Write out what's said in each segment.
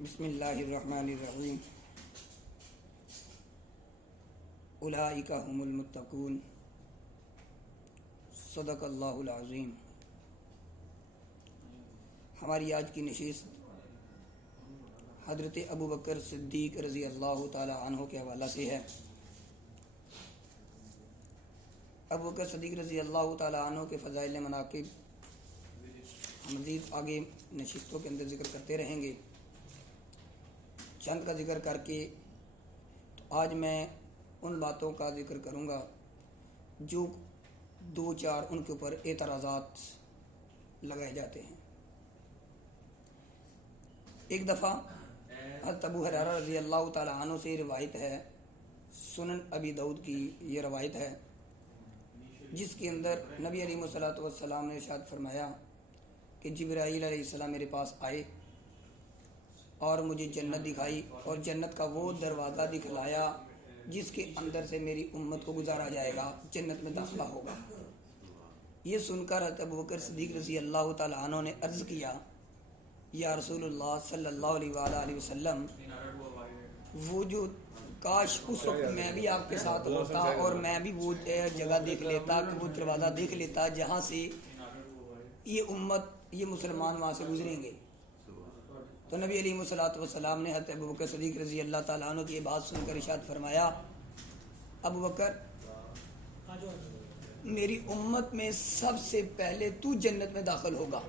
بسم اللہ الرحمن الرحیم اولئک هم المتقون صدق اللہ العظیم۔ ہماری آج کی نشست حضرت ابو بکر صدیق رضی اللہ تعالی عنہ کے حوالہ سے ہے۔ ابو بکر صدیق رضی اللہ تعالی عنہ کے فضائل مناقب مزید آگے نشستوں کے اندر ذکر کرتے رہیں گے۔ چند کا ذکر کر کے تو آج میں ان باتوں کا ذکر کروں گا جو دو چار ان کے اوپر اعتراضات لگائے جاتے ہیں۔ ایک دفعہ حضرت ابو ہریرہ رضی اللہ تعالی عنہ سے روایت ہے، سنن ابی داؤد کی یہ روایت ہے، جس کے اندر نبی علیہ الصلوۃ والسلام نے ارشاد فرمایا کہ جبرائیل علیہ السلام میرے پاس آئے اور مجھے جنت دکھائی اور جنت کا وہ دروازہ دکھلایا جس کے اندر سے میری امت کو گزارا جائے گا، جنت میں داخلہ ہوگا۔ یہ سن کر حضرت ابو بکر صدیق رضی اللہ تعالی عنہ نے عرض کیا، یا رسول اللہ صلی اللہ علیہ وآلہ وسلم، وہ جو کاش اس وقت میں بھی آپ کے ساتھ ہوتا اور میں بھی وہ جگہ دیکھ لیتا، کہ وہ دروازہ دیکھ لیتا جہاں سے یہ امت، یہ مسلمان وہاں سے گزریں گے۔ تو نبی علیہ الصلوۃ والسلام نے حضرت ابو بکر صدیق رضی اللہ تعالیٰ عنہ کی یہ بات سن کر ارشاد فرمایا، ابو بکر، میری امت میں سب سے پہلے تو جنت میں داخل ہوگا۔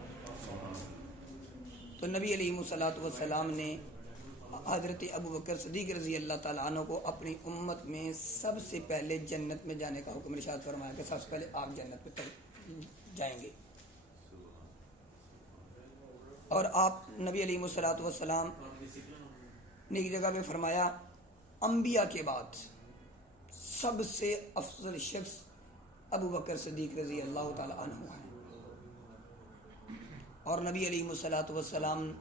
تو نبی علیہ الصلوۃ والسلام نے حضرت ابو بکر صدیق رضی اللہ تعالیٰ عنہ کو اپنی امت میں سب سے پہلے جنت میں جانے کا حکم ارشاد فرمایا کہ سب سے پہلے آپ جنت میں جائیں گے۔ اور آپ نبی علیہ الصلوۃ والسلام نے ایک جگہ پہ فرمایا، انبیاء کے بعد سب سے افضل شخص ابو بکر صدیق رضی اللہ تعالی عنہ ہے۔ اور نبی علیہ الصلوۃ والسلام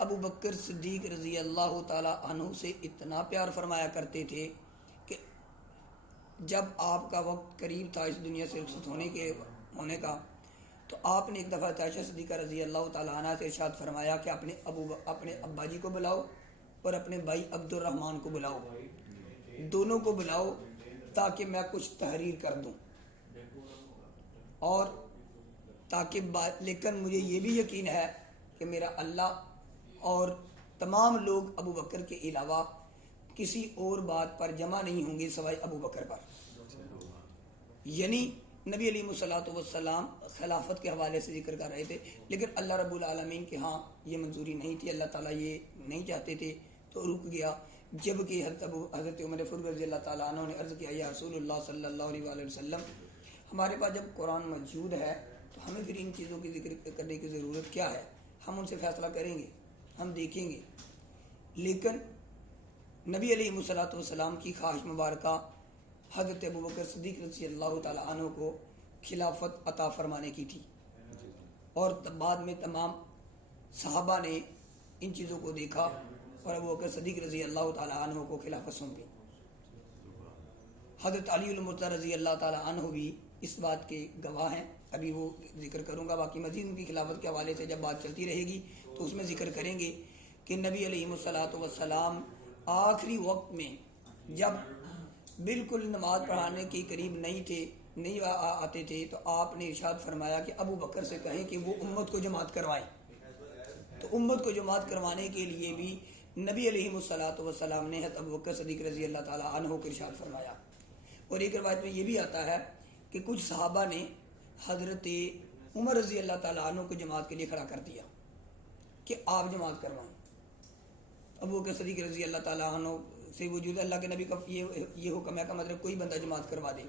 ابو بکر صدیق رضی اللہ تعالی عنہ سے اتنا پیار فرمایا کرتے تھے کہ جب آپ کا وقت قریب تھا اس دنیا سے رخصت ہونے کا، تو آپ نے ایک دفعہ عائشہ صدیقہ رضی اللہ تعالیٰ عنہ سے ارشاد فرمایا کہ اپنے ابا جی کو بلاؤ اور اپنے بھائی عبد الرحمن کو بلاؤ، دونوں کو بلاؤ تاکہ میں کچھ تحریر کر دوں، اور لیکن مجھے یہ بھی یقین ہے کہ میرا اللہ اور تمام لوگ ابو بکر کے علاوہ کسی اور بات پر جمع نہیں ہوں گے سوائے ابو بکر پر۔ یعنی نبی علیہ الصلوۃ والسلام خلافت کے حوالے سے ذکر کر رہے تھے، لیکن اللہ رب العالمین کے ہاں یہ منظوری نہیں تھی، اللہ تعالیٰ یہ نہیں چاہتے تھے، تو رک گیا۔ جب کہ حضرت عمر فاروق رضی اللہ تعالیٰ عنہ نے عرض کیا، یا رسول اللہ صلی اللہ علیہ وآلہ وسلم، ہمارے پاس جب قرآن موجود ہے تو ہمیں پھر ان چیزوں کی ذکر کرنے کی ضرورت کیا ہے؟ ہم ان سے فیصلہ کریں گے، ہم دیکھیں گے۔ لیکن نبی علیہ الصلوۃ والسلام کی خواہش مبارکہ حضرت ابو بکر صدیق رضی اللہ تعالیٰ عنہ کو خلافت عطا فرمانے کی تھی، اور بعد میں تمام صحابہ نے ان چیزوں کو دیکھا اور ابو بکر صدیق رضی اللہ تعالیٰ عنہ کو خلافت سونپی۔ حضرت علی المرتضی رضی اللہ تعالیٰ عنہ بھی اس بات کے گواہ ہیں، ابھی وہ ذکر کروں گا، باقی مزید ان کی خلافت کے حوالے سے جب بات چلتی رہے گی تو اس میں ذکر کریں گے کہ نبی علیہ الصلوۃ والسلام آخری وقت میں جب بالکل نماز پڑھانے کے قریب نہیں آتے تھے تو آپ نے ارشاد فرمایا کہ ابو بکر سے کہیں کہ وہ امت کو جماعت کروائیں۔ تو امت کو جماعت کروانے کے لیے بھی نبی علیہ الصلوۃ والسلام نے حضرت ابو بکر صدیق رضی اللہ تعالیٰ عنہ کو ارشاد فرمایا۔ اور ایک روایت میں یہ بھی آتا ہے کہ کچھ صحابہ نے حضرت عمر رضی اللہ تعالیٰ عنہ کو جماعت کے لیے کھڑا کر دیا کہ آپ جماعت کروائیں۔ ابو بکر صدیق رضی اللہ تعالیٰ عنہ سے وجود اللہ کے نبی کا یہ حکم ہے کا مطلب کوئی بندہ جماعت کروا دے۔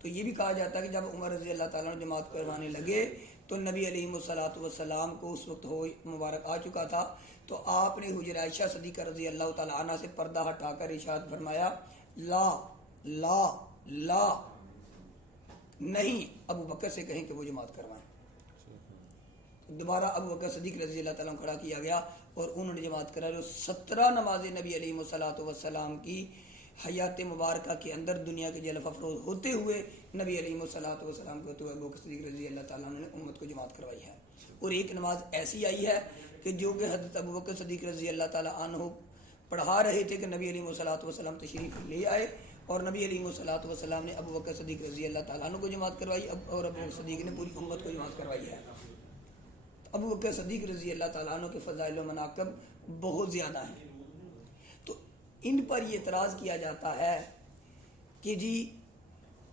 تو یہ بھی کہا جاتا ہے کہ جب عمر رضی اللہ تعالیٰ عنہ جماعت کروانے لگے تو نبی علیہ الصلوۃ والسلام کو اس وقت مبارک آ چکا تھا، تو آپ نے حجر عائشہ صدیقہ رضی اللہ تعالیٰ عنہ سے پردہ ہٹا کر ارشاد فرمایا، لا لا لا، نہیں، ابو بکر سے کہیں کہ وہ جماعت کروائیں۔ دوبارہ ابو بکر صدیق رضی اللہ تعالیٰ عنہ کھڑا کیا گیا اور انہوں نے جماعت کرا، جو 17 نمازیں نبی علیہ الصلوۃ والسلام کی حیات مبارکہ کے اندر دنیا کے جلف افروز ہوتے ہوئے نبی علیہ الصلوۃ والسلام کو ابو بکر صدیق رضی اللہ تعالیٰ عنہ نے امت کو جماعت کروائی ہے۔ اور ایک نماز ایسی آئی ہے کہ جو کہ حضرت ابوبکر صدیق رضی اللہ تعالیٰ عنہ پڑھا رہے تھے کہ نبی علیہ الصلوۃ والسلام تشریف لے آئے، اور نبی علیہ الصلوۃ والسلام نے ابوبکر صدیق رضی اللہ تعالیٰ عنہ کو جماعت کروائی، اور ابوبکر صدیق نے پوری امت کو جماعت کروائی ہے۔ ابوبکر صدیق رضی اللہ تعالیٰ عنہ کے فضائل و مناقب بہت زیادہ ہیں۔ تو ان پر یہ اعتراض کیا جاتا ہے کہ جی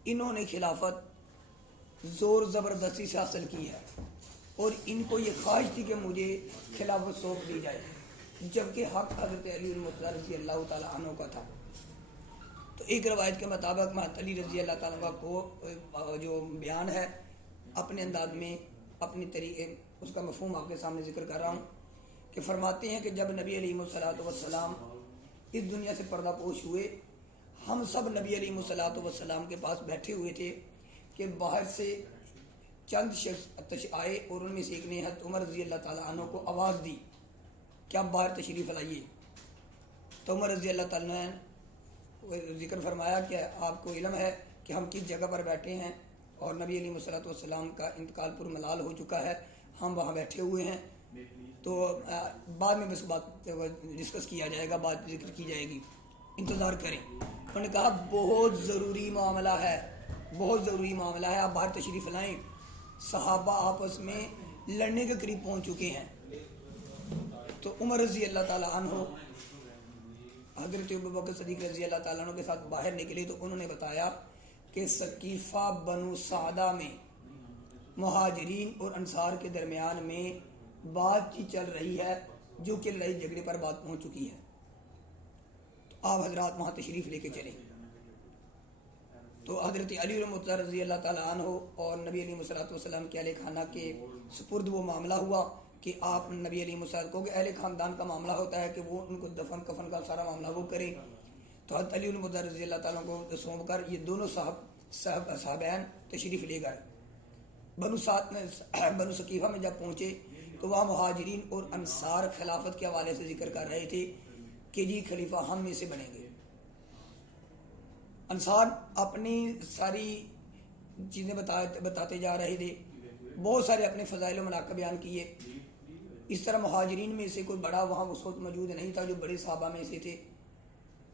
انہوں نے خلافت زور زبردستی سے حاصل کی ہے، اور ان کو یہ خواہش تھی کہ مجھے خلافت سونپ دی جائے، جبکہ حق حضرت علی المرتضیٰ رضی اللہ تعالیٰ عنہ کا تھا۔ تو ایک روایت کے مطابق محمد علی رضی اللہ تعالیٰ عنہ کو جو بیان ہے اپنے انداز میں اپنی طریقے اس کا مفہوم آپ کے سامنے ذکر کر رہا ہوں کہ فرماتے ہیں کہ جب نبی علیہ الصلوۃ والسلام اس دنیا سے پردہ پوش ہوئے، ہم سب نبی علیہ الصلوۃ والسلام کے پاس بیٹھے ہوئے تھے کہ باہر سے چند شخص آئے، اور ان میں سے ایک نے حضرت عمر رضی اللہ تعالیٰ عنہ کو آواز دی کہ آپ باہر تشریف لائیے۔ تو عمر رضی اللہ تعالیٰ نے ذکر فرمایا کہ آپ کو علم ہے کہ ہم کس جگہ پر بیٹھے ہیں، اور نبی علیہ الصلوۃ والسلام کا انتقال پر ملال ہو چکا ہے، ہم وہاں بیٹھے ہوئے ہیں، تو بعد میں بس بات ڈسکس کیا جائے گا، بات ذکر کی جائے گی، انتظار کریں۔ انہوں نے کہا بہت ضروری معاملہ ہے، بہت ضروری معاملہ ہے، آپ باہر تشریف لائیں، صحابہ آپس میں لڑنے کے قریب پہنچ چکے ہیں۔ تو عمر رضی اللہ تعالیٰ عنہ حضرت ابوبکر صدیق رضی اللہ تعالیٰ عنہ کے ساتھ باہر نکلے، تو انہوں نے بتایا کہ ثقیفہ بنو سعدہ میں مہاجرین اور انصار کے درمیان میں بات چیت چل رہی ہے، جو کہ لڑائی جھگڑے پر بات پہنچ چکی ہے، تو آپ حضرات وہاں تشریف لے کے چلیں۔ تو حضرت علی المرتضیٰ رضی اللہ تعالیٰ عنہ اور نبی علیہ الصلوۃ والسلام کے اہل خانہ کے سپرد وہ معاملہ ہوا کہ آپ نبی علیہ الصلوۃ کو کہ اہل خاندان کا معاملہ ہوتا ہے کہ وہ ان کو دفن کفن کا سارا معاملہ وہ کریں، تو حضرت علی المرتضیٰ رضی اللہ تعالیٰ کو سونپ کر یہ دونوں صحابین تشریف لے گئے۔ بنو ثقیفہ میں جب پہنچے تو وہاں مہاجرین اور انصار خلافت کے حوالے سے ذکر کر رہے تھے کہ جی خلیفہ ہم میں سے بنیں گے۔ انصار اپنی ساری چیزیں بتاتے جا رہے تھے، بہت سارے اپنے فضائل و مناقب بیان کیے۔ اس طرح مہاجرین میں سے کوئی بڑا وہاں اس وقت موجود نہیں تھا جو بڑے صحابہ میں سے تھے،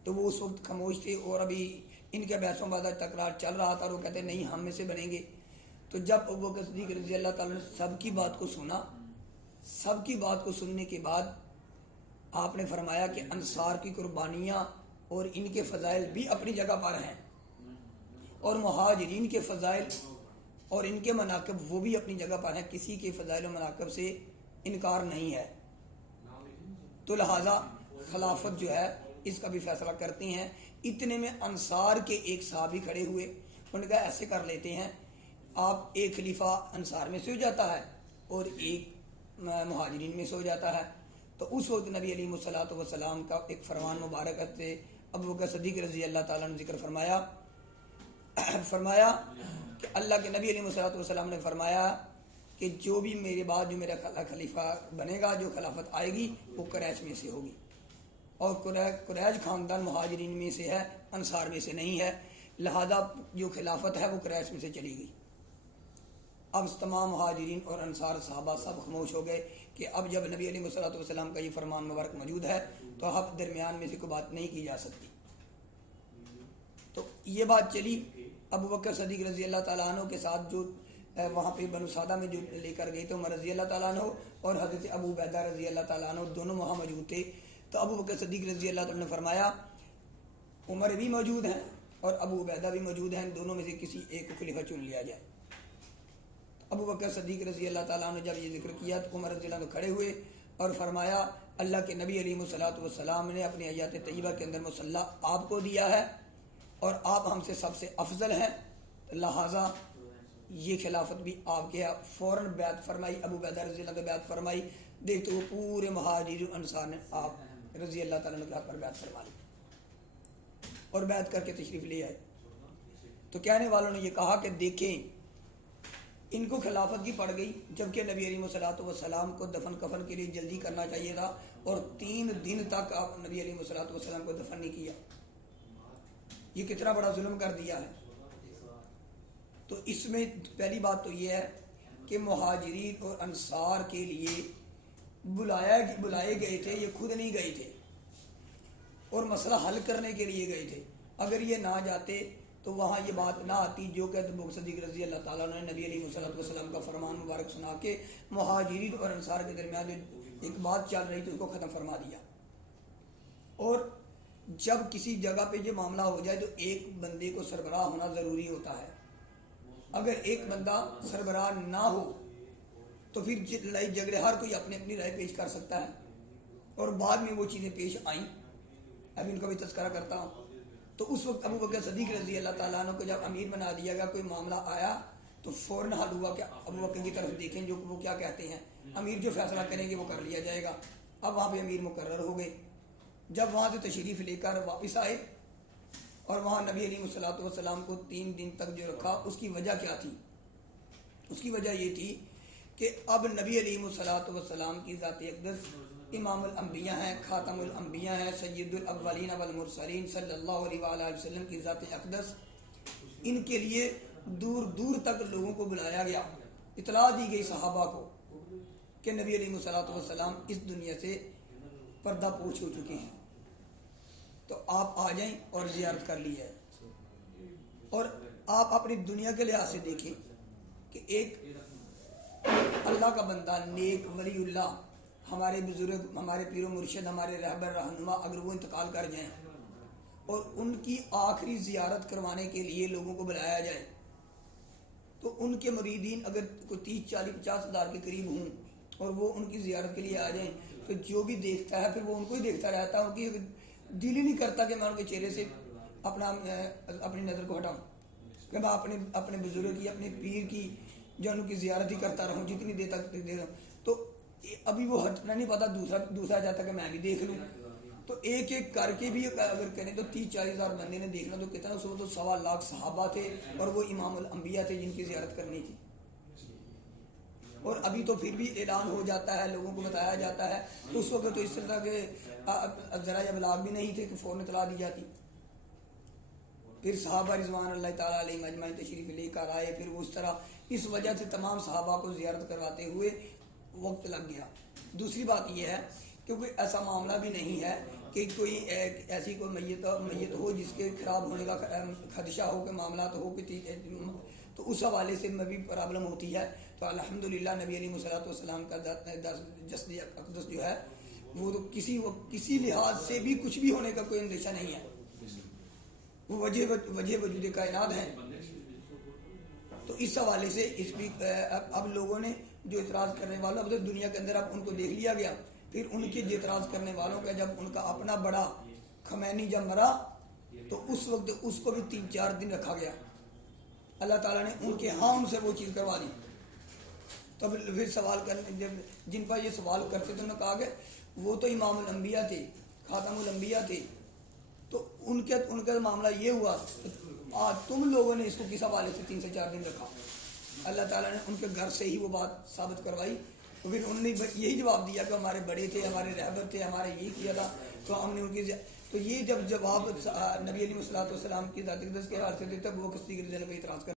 تو وہ اس وقت خاموش تھے، اور ابھی ان کے بحث و بازار تکرار چل رہا تھا، اور وہ کہتے نہیں ہم میں سے بنیں گے۔ تو جب ابوبکر صدیق رضی اللہ تعالیٰ نے سب کی بات کو سنا، سب کی بات کو سننے کے بعد آپ نے فرمایا کہ انصار کی قربانیاں اور ان کے فضائل بھی اپنی جگہ پر ہیں، اور مہاجرین کے فضائل اور ان کے مناقب وہ بھی اپنی جگہ پر ہیں، کسی کے فضائل و مناقب سے انکار نہیں ہے۔ تو لہٰذا خلافت جو ہے اس کا بھی فیصلہ کرتے ہیں۔ اتنے میں انصار کے ایک صحابی کھڑے ہوئے، انہوں نے کہا ایسے کر لیتے ہیں، آپ ایک خلیفہ انصار میں سے ہو جاتا ہے اور ایک مہاجرین میں سے ہو جاتا ہے۔ تو اس وقت نبی علیہ الصلوۃ والسلام کا ایک فرمان مبارک سے ابوبکر صدیق رضی اللہ تعالیٰ نے ذکر فرمایا کہ اللہ کے نبی علیہ الصلوۃ والسلام نے فرمایا کہ جو بھی میرے بعد جو میرا خلیفہ بنے گا، جو خلافت آئے گی وہ قریش میں سے ہوگی، اور قریش خاندان مہاجرین میں سے ہے، انصار میں سے نہیں ہے، لہذا جو خلافت ہے وہ قریش میں سے چلی گئی۔ اب تمام مہاجرین اور انصار صحابہ سب خاموش ہو گئے کہ اب جب نبی علیہ الصلوۃ والسلام کا یہ فرمان مبارک موجود ہے تو اب درمیان میں سے کوئی بات نہیں کی جا سکتی۔ تو یہ بات چلی، ابوبکر صدیق رضی اللہ تعالیٰ عنہ کے ساتھ جو وہاں پہ بنو سعدہ میں جو لے کر گئے تھے عمر رضی اللہ تعالیٰ عنہ اور حضرت ابو عبیدہ رضی اللہ تعالیٰ عنہ دونوں وہاں موجود تھے۔ تو ابوبکر صدیق رضی اللہ تعالیٰ نے فرمایا عمر بھی موجود ہیں اور ابو عبیدہ بھی موجود ہیں، دونوں میں سے کسی ایک کو خلیفہ چن لیا جائے۔ ابوبکر صدیق رضی اللہ تعالیٰ نے جب یہ ذکر کیا تو عمر رضی اللہ عنہ کھڑے ہوئے اور فرمایا اللہ کے نبی علیہ الصلوۃ والسلام نے اپنی حیات طیبہ کے اندر مصلی آپ کو دیا ہے اور آپ ہم سے سب سے افضل ہیں، لہٰذا یہ خلافت بھی آپ کے ہے۔ فوراً بیعت فرمائی، ابو عبیدہ رضی اللہ عنہ بیعت فرمائی، دیکھتے وہ پورے مہاجرین انصار نے آپ رضی اللہ تعالیٰ عنہ کے ہاتھ پر بیعت فرما لی اور بیعت کر کے تشریف لے آئے۔ تو کہنے والوں نے یہ کہا کہ دیکھیں ان کو خلافت کی پڑ گئی، جبکہ نبی علیہ الصلوۃ والسلام کو دفن کفن کے لیے جلدی کرنا چاہیے تھا، اور 3 دن تک آپ نبی علیہ الصلوۃ والسلام کو دفن نہیں کیا۔ یہ کتنا بڑا ظلم کر دیا ہے۔ تو اس میں پہلی بات تو یہ ہے کہ مہاجرین اور انصار کے لیے بلائے گئے تھے، یہ خود نہیں گئے تھے اور مسئلہ حل کرنے کے لیے گئے تھے. اگر یہ نہ جاتے تو وہاں یہ بات نہ آتی جو کہ ابو بکر صدیق رضی اللہ تعالیٰ نے نبی علیہ السلام کا فرمان مبارک سنا کے مہاجرین اور انصار کے درمیان جو ایک بات چل رہی تھی اس کو ختم فرما دیا. اور جب کسی جگہ پہ یہ معاملہ ہو جائے تو ایک بندے کو سربراہ ہونا ضروری ہوتا ہے. اگر ایک بندہ سربراہ نہ ہو تو پھر لڑائی جھگڑے ہر کوئی اپنی اپنی رائے پیش کر سکتا ہے اور بعد میں وہ چیزیں پیش آئیں. ابھی ان کا بھی تذکرہ کرتا ہوں. تو اس وقت ابو بکر صدیق رضی اللہ تعالیٰ عنہ کو جب امیر بنا دیا گیا، کوئی معاملہ آیا تو فوراً حل ہوا کہ ابو بکر کی طرف دیکھیں جو وہ کیا کہتے ہیں، امیر جو فیصلہ کریں گے وہ کر لیا جائے گا. اب وہاں پہ امیر مقرر ہو گئے. جب وہاں سے تشریف لے کر واپس آئے اور وہاں نبی علیہ السلام کو 3 دن تک جو رکھا، اس کی وجہ کیا تھی؟ اس کی وجہ یہ تھی کہ اب نبی علیہ السلام کی ذات اقدس امام الانبیاء ہیں، خاتم الانبیاء ہیں، سید الاولین والمرسلین صلی اللہ علیہ وآلہ وسلم کی ذات اقدس، ان کے لیے دور دور تک لوگوں کو بلایا گیا. اطلاع دی گئی صحابہ کو کہ نبی علیہ السلام اس دنیا سے پردہ پوش ہو چکے ہیں، تو آپ آ جائیں اور زیارت کر لی جائے. اور آپ اپنی دنیا کے لحاظ سے دیکھیں کہ ایک اللہ کا بندہ، نیک ولی اللہ، ہمارے بزرگ، ہمارے پیر و مرشد، ہمارے رہبر رہنما، اگر وہ انتقال کر جائیں اور ان کی آخری زیارت کروانے کے لیے لوگوں کو بلایا جائے تو ان کے مریدین اگر کوئی 30 40 50 ہزار کے قریب ہوں اور وہ ان کی زیارت کے لیے آ جائیں تو جو بھی دیکھتا ہے پھر وہ ان کو ہی دیکھتا رہتا ہے. ان کی دل ہی نہیں کرتا کہ میں ان کے چہرے سے اپنی نظر کو ہٹاؤں، کہ میں اپنے بزرگ کی، اپنے پیر کی جو ان کی زیارت ہی کرتا رہوں جتنی دیر تک دے رہا ہوں. تو ابھی وہ ہٹنا نہیں پتا، دوسرا چاہتا کہ میں بھی دیکھ لوں. تو ایک ایک کر کے بھی اگر کریں تو 30 40 ہزار بندے نے دیکھنا تو کتنا، اس وقت تو 1.25 لاکھ صحابہ تھے اور وہ امام الانبیاء تھے جن کی زیارت کرنی تھی. اور ابھی تو پھر بھی اعلان ہو جاتا ہے، لوگوں کو بتایا جاتا ہے. تو اس وقت تو اس طرح کے ذرائع ابلاغ بھی نہیں تھے کہ فوراً اطلاع دی جاتی. پھر صحابہ رضوان اللہ تعالیٰ علیہ اجمعین تشریف لے کر آئے. پھر وہ اس طرح اس وجہ سے تمام صحابہ کو زیارت کرواتے ہوئے وقت لگ گیا. دوسری بات یہ ہے کہ کوئی ایسا معاملہ بھی نہیں ہے کہ کوئی ایسی کوئی میت ہو جس کے خراب ہونے کا خدشہ ہو، کہ معاملات ہو کہ تو اس حوالے سے میں بھی پرابلم ہوتی ہے. تو الحمدللہ نبی علیہ السلام کا جسد اقدس جو ہے وہ تو کسی لحاظ سے بھی کچھ بھی ہونے کا کوئی اندیشہ نہیں ہے. وہ وجہ وجود کائنات ہے. تو اس حوالے سے اب لوگوں نے جو اعتراض کرنے والوں، اب تو دنیا کے اندر اب ان کو دیکھ لیا گیا. پھر ان کے جو اعتراض کرنے والوں کا جب ان کا اپنا بڑا خمینی جب مرا تو اس وقت اس کو بھی 3 4 دن رکھا گیا. اللہ تعالیٰ نے ان کے ان سے وہ چیز کروا دی. تب پھر سوال کرنے جن پر یہ سوال کرتے تھے انہوں نے کہا کہ وہ تو امام الانبیاء تھے، خاتم الانبیاء تھے، تو ان کا معاملہ یہ ہوا تم لوگوں نے اس کو کس حوالے سے 3 سے 4 دن رکھا. اللہ تعالیٰ نے ان کے گھر سے ہی وہ بات ثابت کروائی. تو پھر انہوں نے یہی جواب دیا کہ ہمارے بڑے تھے، ہمارے رہبر تھے، ہمارے یہی کیا تھا، تو ہم نے ان کی تو یہ جب جواب نبی علیہ السلام کی ذات اقدس کے حوالے سے دیتا وہ کسی کے ذہن پہ اعتراض کر